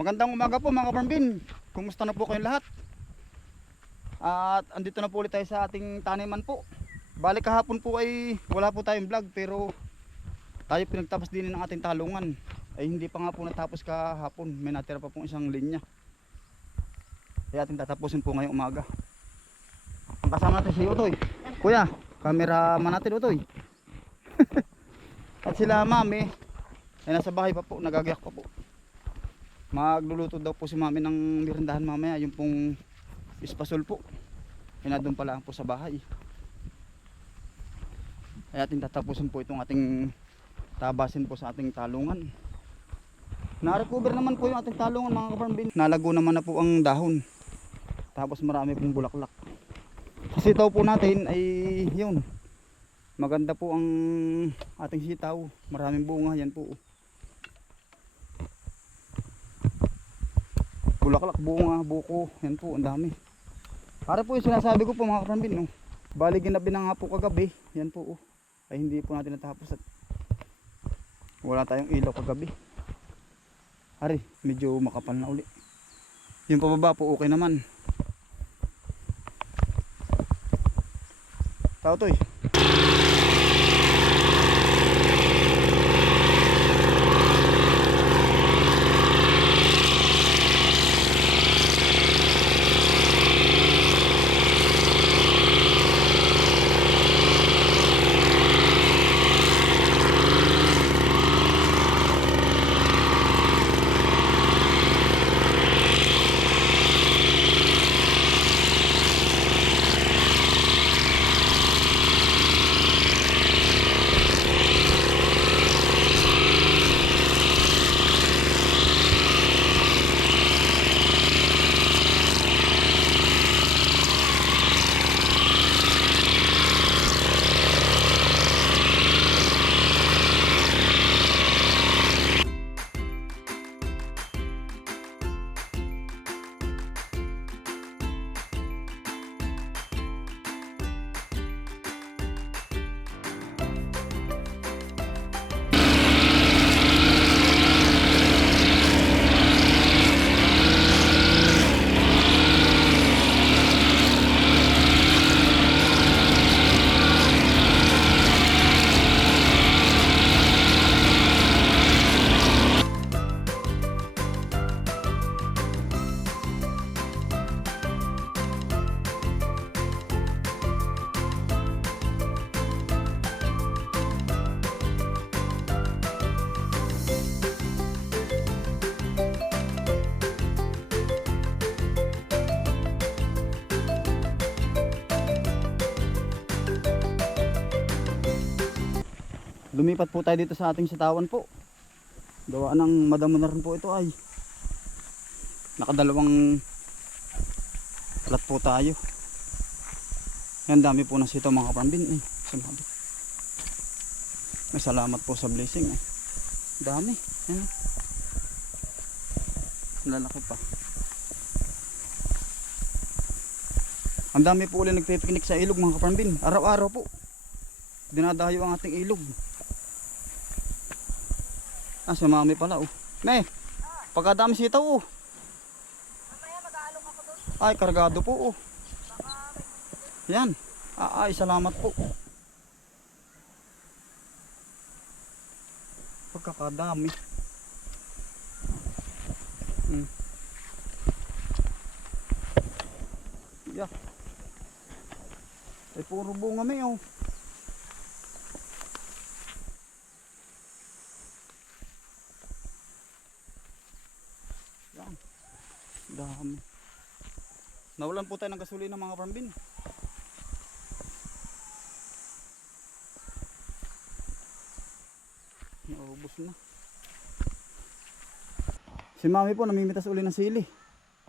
Magandang umaga po mga kaparambin. Kumusta na po kayong lahat? At andito na po ulit tayo sa ating taniman po. Balik kahapon po ay wala po tayong vlog pero tayo pinagtapos din ng ating talungan. Ay hindi pa nga po natapos kahapon. May natira pa pong isang linya. Kaya ating tatapusin po ngayong umaga. Ang kasama natin si Utoy. Kuya, cameraman natin Utoy. At sila mami ay nasa bahay pa po, nagagayak pa po. Magluluto daw po si mami ng mirindahan mamaya, yung pong espasol po. Kaya doon pala po sa bahay. Kaya ating tatapusin po itong ating tabasin po sa ating talungan. Na-recover naman po yung ating talungan mga kaparambin. Nalago naman na po ang dahon. Tapos marami pong bulaklak. Kasi itaw po natin ay yun. Maganda po ang ating sitaw. Maraming bunga yan po. Bulaklak, bunga, buko. Yan po, ang dami. Para po yung sinasabi ko po mga kaparambin. No? Bali ginabi na nga po kagabi. Yan po. Oh. Ay hindi po natin natapos at wala tayong ilaw kagabi. Ari, medyo makapal na uli. Yung pababa po okay naman. Tao to eh. Lumipat po tayo dito sa ating sitawan po. Gawa ng madamo na rin po ito ay. Nakadalawang plat po tayo. Yan dami po na sito mga kapambin eh. May salamat po sa blessing eh. Dami. Yan. oh. Lalaki pa. Ang dami po ulit nagpipiknik sa ilog mga kapambin. Araw-araw po. Dinadayo ang ating ilog. Ah, si mami pala oh. Me, pagkadami sitaw oh. Ay, kargado po oh. Yan. Ah, ay, salamat po. Pagkakadami. Hmm. Yeah. Ay, puro bunga may oh. Yan. Dami. Nawalan po tayo ng gasolina mga parambin. Naubos na. Si mami po namimitas uli ng sili.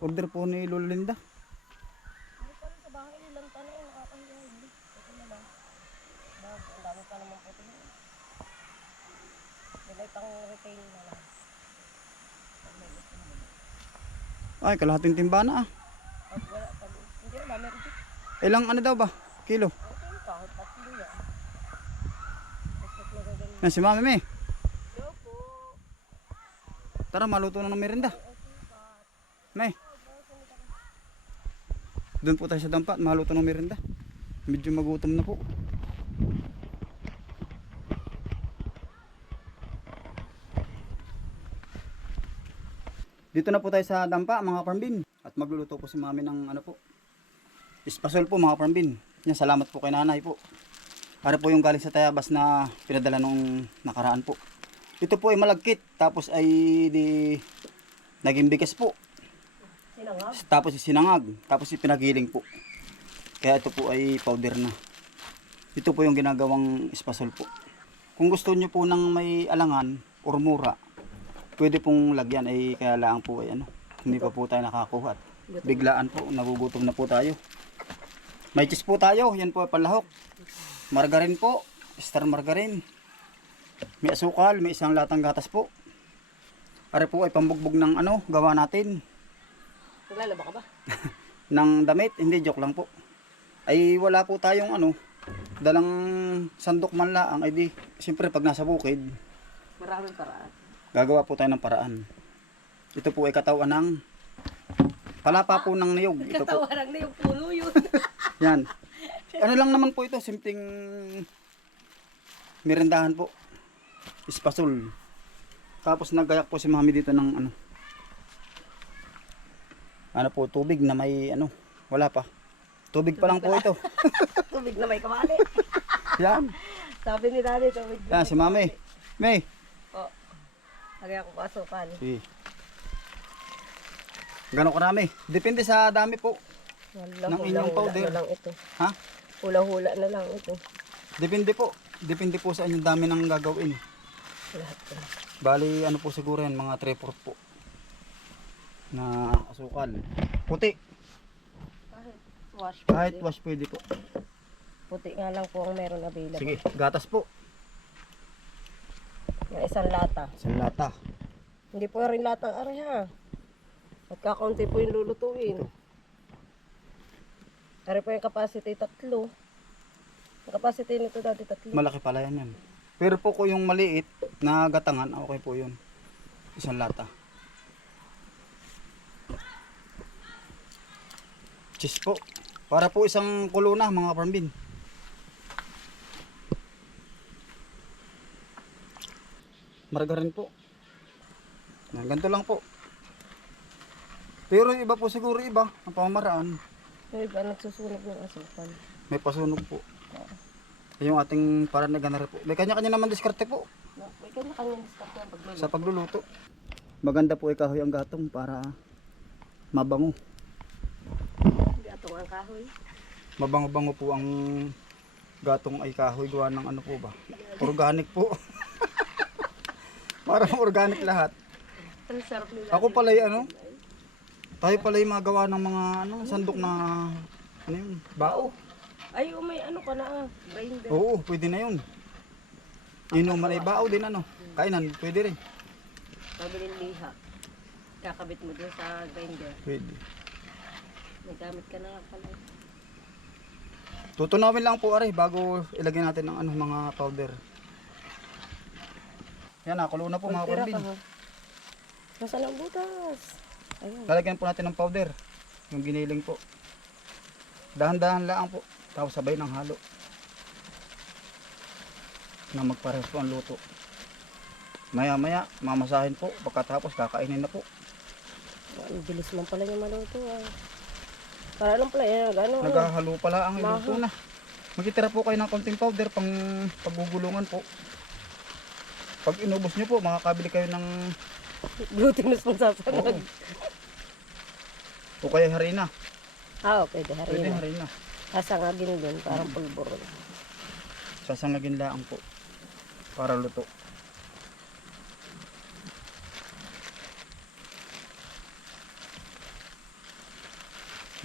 Order po ni Lola. Hindi pa rin sa bahay nilang tanong, nakakahiya hindi. Ito na lang. Bag, ang dami pa naman po ito. Nilay pang retail na lang. Pag may gusto na naman. Ay, kalahating timba na ah. Ilang ano daw ba? Kilo. Yan. Si mami po. Tara, maluto na ng merinda. May. Doon po tayo sa dampa at maluto ng merinda. Medyo magutom na po. Dito na po tayo sa dampa mga parmbin. At magluluto po si mami ng ano po. Espasol po mga parmbin. Yan, salamat po kay nanay po. Para po yung galing sa tayabas na pinadala nung nakaraan po. Ito po ay malagkit. Tapos ay di naging bigas po. Sinangag. Tapos sinangag. Tapos ipinagiling po. Kaya ito po ay powder na. Ito po yung ginagawang espasol po. Kung gusto nyo po ng may alangan or mura, pwede pong lagyan ay kaya lang po ay ano. Hindi pa po tayo nakakuha. at Biglaan po, nagugutom na po tayo. May cheese po tayo, yan po palahok. Margarin po, star margarin. May asukal, may isang latang gatas po. Are po ay pambugbog ng ano, gawa natin Naglalaba ka ba? ng damit, hindi joke lang po. Ay wala po tayong ano, dalang sandok man lang ay di. Siyempre pag nasa bukid, Maraming paraan. Gagawa po tayo ng paraan. Ito po ay katawan ng palapa po ng niyog. Ito po. Katawarang na yung puno yun. Yan. Ano lang naman po ito, simpleng merendahan po. Espasol. Tapos nagayak po si mami dito ng ano. Ano po, tubig na may ano, wala pa. Tubig pa lang po ito. tubig na may kamali. Yan. Sabi ni Daddy, tubig Yan, si mami. May. Lagay ako kasukal. Si. Gano'ng karami? Depende sa dami po. Wala, Ng inyong powder. na lang ito. Ha? Hula-hula na lang ito. Depende po. Depende po sa inyong dami ng gagawin. Lahat ko. Bali, ano po siguro yan, mga 3 4 po. Na asukal. Puti. Kahit wash Kahit pwede. wash pwede po. Puti nga lang po ang meron available. Sige, gatas po. Yung isang lata. Sa lata. Hindi po rin latang aray ha. At kakaunti po yung lulutuin. Ari po yung capacity tatlo. Ang capacity nito dati tatlo. Malaki pala yan yan. Pero po ko yung maliit na gatangan, okay po yun. Isang lata. Cheese po. Para po isang kulo na mga parmbin. Margarin po. Yan, ganito lang po. Pero iba po siguro iba, ang pamamaraan. Yung iba nagsusunog ng asukal. May pasunog po. Yung ating para na ganare po. May kanya-kanya naman diskarte po may kanya-kanya na pagluluto. sa pagluluto. Maganda po ikahoy ang gatong para mabango. Ato ang kahoy. Mabango-bango po ang gatong ay kahoy gawa ng ano po ba? Organic po. Para organic lahat. Ang sarap nila. Ako pala yung ano, tayo pala yung magawa ng mga ano, sandok na ano yun, bao. Ay, oh, may ano ka na ah. Grinder. Oo, pwede na yun. Inuman ay bao din ano. Kainan, pwede rin. Pabiling liha. Kakabit mo dun sa grinder. Pwede. May gamit ka na nga pala. Tutunawin lang po aray bago ilagay natin ng ano, mga powder. Yan, nakulo na po mga Tira karbin. ka ha. Nasaan ang butas? Ayun. Lalagyan po natin ng powder. Yung giniling po. Dahan-dahan lang po. Tapos sabay ng halo. Na magparehas po ang luto. Maya maya, mamasahin po. Pagkatapos kakainin na po. Ang bilis man pala niya maluto ah. Para lang pala yan. Ano, ano. Naghahalo pala ang Maho. luto na. Magtitira po kayo ng konting powder pang paggugulungan po. Pag inubos nyo po, makakabili kayo ng Glutinous pang sasanag. O kaya harina. Ah, okay. Pwede harina. harina. Kasangagin din. Parang pulburo. Sasangagin lang po. Para luto.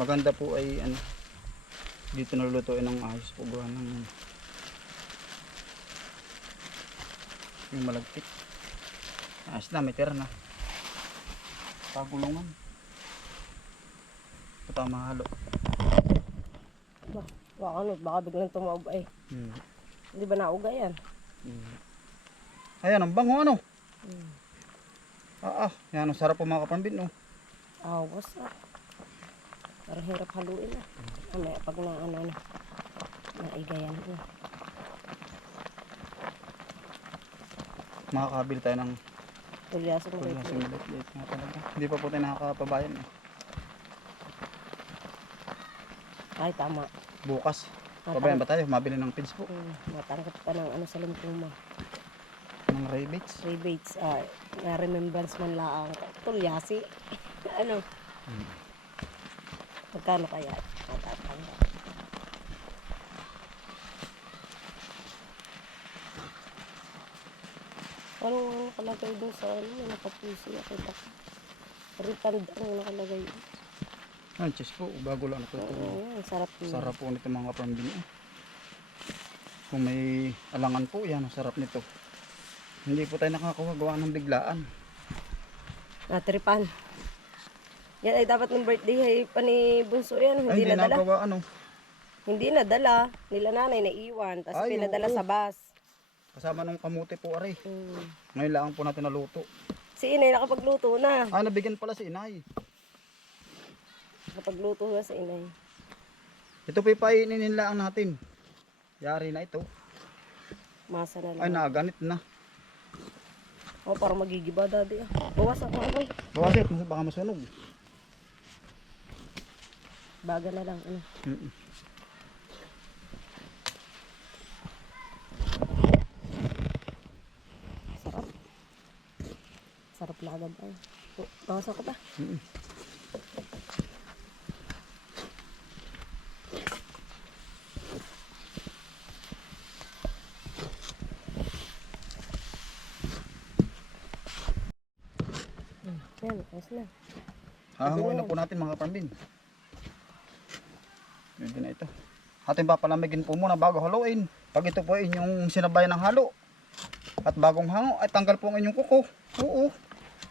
Maganda po ay ano dito nalulutuin ng ayos po gawa ng yung malagkit. Ayos na, may tira na. Pagulungan. Ito pa mahalo. Ba, baka ano, baka biglang tumawag ay. Hmm. Hindi ba nauga yan? Mm. Ayan, ang bango ano. Mm. Ah, ah. Yan, ang sarap po mga kaparambin, oh. Awas ah. Parang hirap haluin ah. Ano, pag na ano na. Naigayan ko. Makakabili tayo ng Tulyasan mo Tulad kayo. ng liit-liit nga talaga. Hindi pa po tayo nakakapabayan eh. Ay, tama. Bukas. Pabayan ba tayo? Mabili ng pids po. Matangkap pa ng ano sa lumpuma. Ng rebates. Rebates, ah, na remembrance man lang. Tulyasi. ano? Hmm. Magkano kaya? Ano ang nakalagay dun sa ano? May nakapusi nakita ko. Retard ang nakalagay. Ay, cheese po. Bago lang ito. Oo, yan, sarap yun. Sarap po nito mga. Eh. Kung may alangan po, yan. Sarap nito. Hindi po tayo nakakawa gawa ng biglaan. Natripan. Yan ay dapat ng birthday ay pa ni Bunso yan. Ay, Hindi hindi nadala. nakakawa ano. Hindi nadala. Nila nanay naiwan. Tapos pinadala oo. sa bus. Kasama nung kamuti po, aray. Hmm. Ngayon lang po natin naluto. Si inay nakapagluto na. Ah, nabigyan pala si inay. Nakapagluto na si inay. Ito po ipainin lang natin. Yari na ito. Masa na lang. Ay, naganit na. Oh, parang magigiba daddy. ah. Bawas ako amoy. Bawasit, baka masunog. Baga na lang. Ano. Mm-mm. Sarap. Sarap na agad. Ay. Oh, bawas ako pa. Mm-mm. Hmm. Yan, ayos na. Hahanguin na po natin mga kapambin. Pwede na ito. Ating papalamigin po muna bago haluin. Pag ito po ay inyong sinabayan ng halo. At bagong hango, ay tanggal po ang inyong kuko. Oo.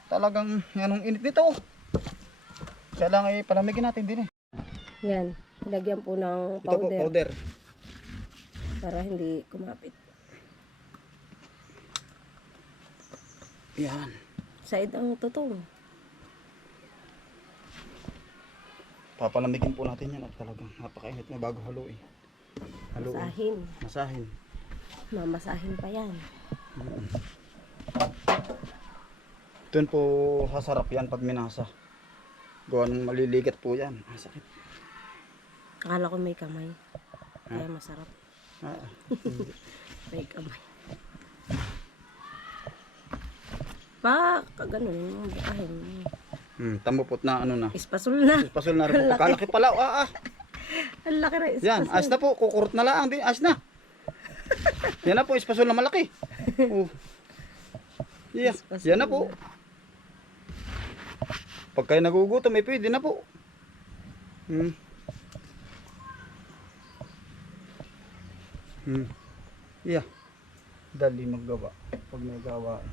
Talagang yan ang init nito. Kaya lang ay palamigin natin din eh. Yan. Lagyan po ng Ito po, powder powder. para hindi kumapit. Yan. Side ang totoo. Papalamigin po natin yan at talagang napakainit na bago haluin. Haluin. Masahin. Masahin. Mamasahin pa yan. Doon po sasarap yan pag minasa. Gawa ng maliligat po yan. Ah, sakit. Akala ko may kamay. Kaya masarap. Ah, May kamay. Pa, bukahin mo. hmm, tamupot na ano na. Ispasol na. Pasol na rin po. Kalaki pala. Ah, ah. Ang laki na Yan, ispasol. as na po. Kukurot na lang. Di, as na. Yan na po. Ispasol na malaki. Oh. Yeah, Ispasol yan na po. Pag kayo nagugutom, may pwede na po. Hmm. Hmm. Yeah. Dali maggawa. Pag may gawa.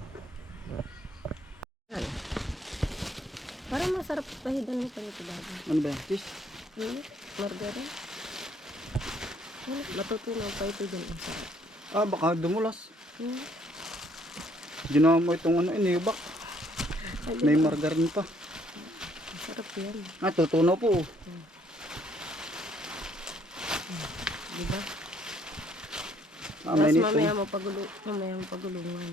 Parang masarap pahidan mo pa nito bago. Ano ba yan? Cheese? Hmm? Margarine. Hmm, matutunaw pa ito dyan. Ah, baka dumulas. Hmm. Ginawa mo itong ano, iniyubak. Ay, May margarine pa. Masarap yan. Ah, tutunaw po. Diba? Ah, nito. mamaya mo pagulo, mamaya mo pagulungan.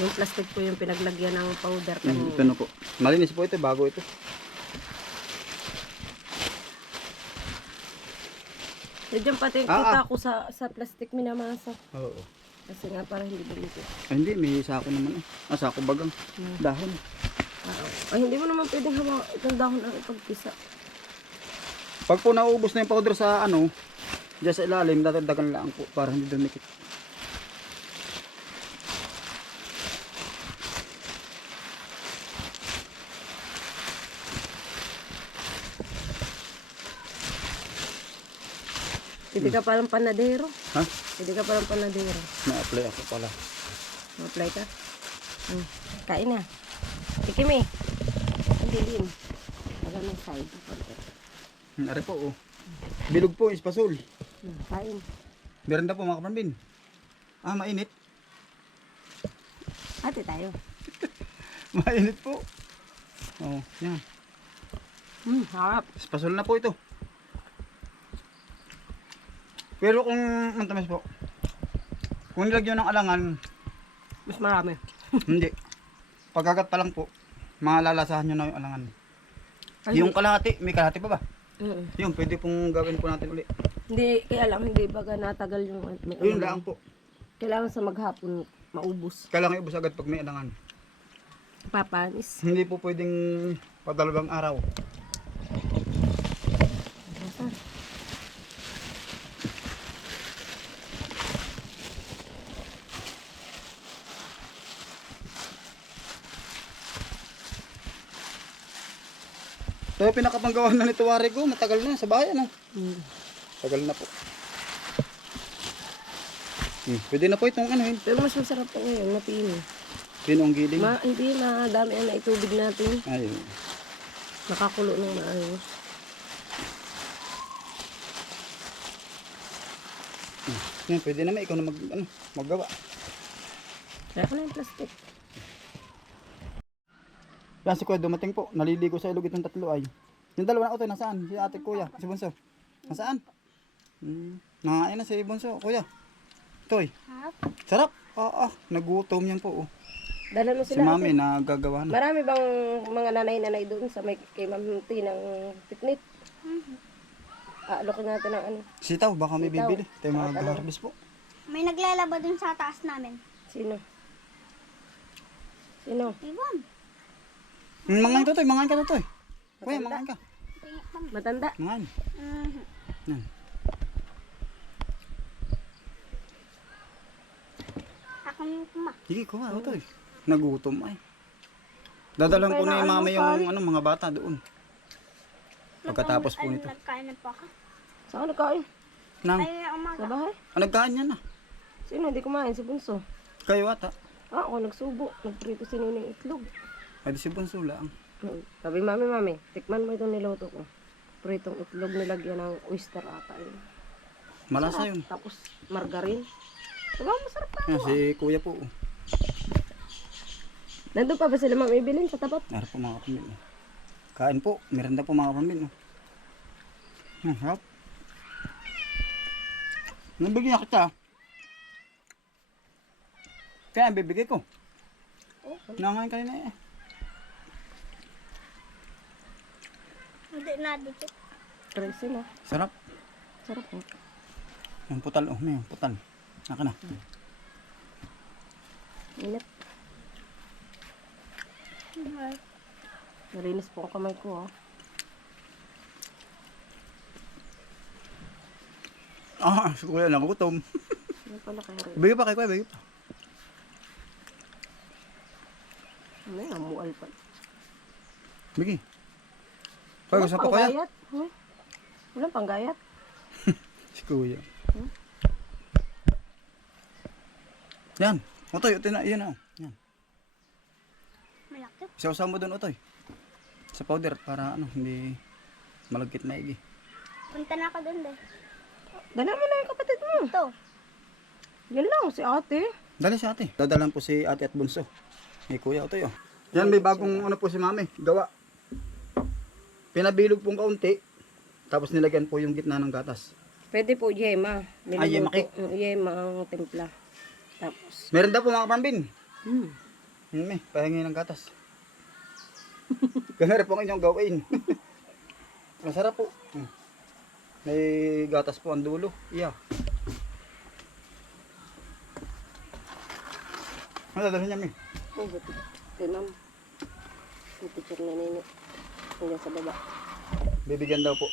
Yung plastic po yung pinaglagyan ng powder Hmm, kanina. ito na po. Malinis po ito, bago ito. Diyan pati Ah, kita ah. ko sa sa plastic minamasa. Oo. Kasi nga parang hindi dumikit. Ay, hindi, may sako naman eh. Ah, sako bagang. Hmm. Dahon. Ah, Ay, hindi mo naman pwedeng hawa itong dahon ang ipagpisa. Pag po naubos na yung powder sa ano, dyan sa ilalim, dadagdagan lang po para hindi dumikit. Hindi ka palang panadero. Ha? Hindi ka palang panadero. Na-apply ako pala. Ma-apply ka? Hmm. Kain na. Tikim eh. Ang dilim. Taga ng side. Hmm, Ari po oh. Bilog po, espasol. Hmm, kain. Merenda po mga kaparambin. Ah, mainit. Ate tayo. mainit po. Oh, yan. Hmm, harap. Espasol na po ito. Pero kung mantamis po, kung nilagyan ng alangan, Mas marami. hindi. Pagkagat pa lang po, malalasahan nyo na yung alangan. Ay, Yung kalahati, may kalahati pa ba? Mm. Yun, pwede pong gawin po natin uli. Hindi, kaya lang hindi baga natagal yung may Yun lang po. Kailangan sa maghapon maubos. Kailangan ibus agad pag may alangan. Papanis. Hindi po pwedeng padalawang araw. Yung pinakapanggawa na nito wari ko, matagal na sa bayan. No? Hmm. Tagal na po. Hmm, pwede na po itong ano yun. Pero mas masarap po ngayon na pino. Pinong giling. Ma, hindi madami ang naitubig natin. Ayun. Nakakulo ng maayos. Yan, pwede naman ikaw na mag, ano, maggawa. Kaya ko na yung plastic. Yan si Kuya dumating po. Naliligo sa ilog itong tatlo ay. Yung dalawa na utoy, nasaan? Si ate Kuya, si Bunso. Nasaan? Hmm. Nangain na si Bunso, Kuya. Toy. Sarap. Ah, ah, nagutom yan po. Oh. Dala mo Si sila. Mami nagagawa na. Marami bang mga nanay-nanay doon sa may kay Ma'am T ng piknit? Aalokin natin ng ano. Sitaw, baka may Sitaw. bibili. Tayo Baka mag-harvest po. May naglalaba dun sa taas namin. Sino? Sino? Ibon. Mangain ka, Toy. Mangain ka, Toy. Kuya, mangain ka. Matanda. Mangain. Mhm. Yan. Ako yung kuma. Sige, kuha, oh, Toy. Nagutom ay. Dadalhan po ni Mama yung ano, mga bata doon. Pagkatapos po Ano, nito. Nagkain na pa ka. Saan ka nagkain? Nang, Ay, Sa umaga. bahay? ah, nagkaan yan na. Sino? Hindi kumain. Si Bunso. Kayo ata. Ah, ako nagsubo. Nagprito si Nining itlog. Ay, si Bunso lang. Hmm. Sabi, mami, mami, tikman mo itong niluto ko. Pritong itlog nilagyan ng oyster ata yun. Malasa yun. Tapos margarine. Diba, masarap pa. Yan, si Kuya po. oh. Nandun pa ba sila ma'am Evelyn sa tapat? Meron po mga kapamilya. Kain po. Merenda po mga kapamilya. oh. Hmm, harap. Nabigyan kita. Kaya ang bibigay ko. Oh, Nangain kayo na eh. Hindi na dito. crazy na. Sarap. Sarap po. Yung putal. Oh, may putal. Naka na. Init. Narinis po ang kamay ko, oh. Ah, si Kuya nagutom. Ano pala kaya rin? Bigay pa kay Kuya, bigay pa. Ano yan, amual pa. Bigay. Kuya, gusto Kuya? panggayat? Hmm? Walang panggayat? Si Kuya. Yan. Otoy, otoy na. Yan oh. Yan. Malaki. Isaw mo doon, otoy. Sa powder para ano, hindi malagkit maigi. Punta na ako dun deh. Dala mo na yung kapatid mo. Ito. Yan lang, si ate. Dali si ate. Dadalan po si ate at bunso. Ni kuya ito yun. Yan may bagong ano po si mami. Gawa. Pinabilog pong kaunti. Tapos nilagyan po yung gitna ng gatas. Pwede po, yema. Ah, yema cake? Mm, Yema ang timpla. Tapos, Meron daw po mga kapambin. hmm. Yun may, pahingi ng gatas. Ganun po ang inyong gawin. Masarap po. Hmm. May gatas po ang dulo. Iya. Ano dadalhin niya, mi? Oh, buti. Tinan. Yung picture na nini. Hanggang sa baba. Bibigyan daw po.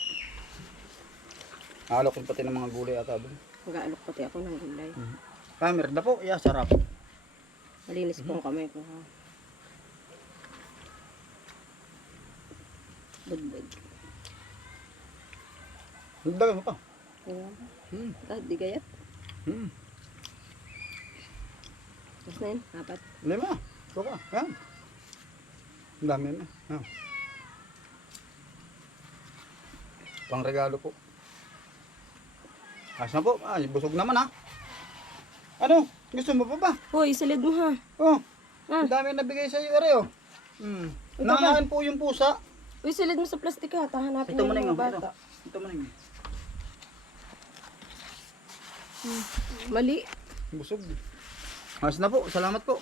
Alokin pati ng mga gulay ata doon. Mag-aalok pati ako ng gulay. Ah, meron na po. Yeah, sarap. Malinis po ang kamay ko, ha. Dagdag. Dagdagan mo pa. Ayan. Hmm. Ah, di gayat. Hmm. Tapos na yun, apat. Lima. Ito ka. Yan. Ang dami na. Yan. Pang regalo po. Ayos na po. Ay, busog naman ha. Ano? Gusto mo pa ba? Hoy, silid mo ha. Oh, Ah. ang dami nabigay sa iyo, Are, oh. Hmm. Ito Nangain po yung pusa. Uy, silid mo sa plastic ha. Tahanapin Ito mo na yung mga ito. bata. Ito mo na yung Mali. busog. Ayos na po. Salamat po.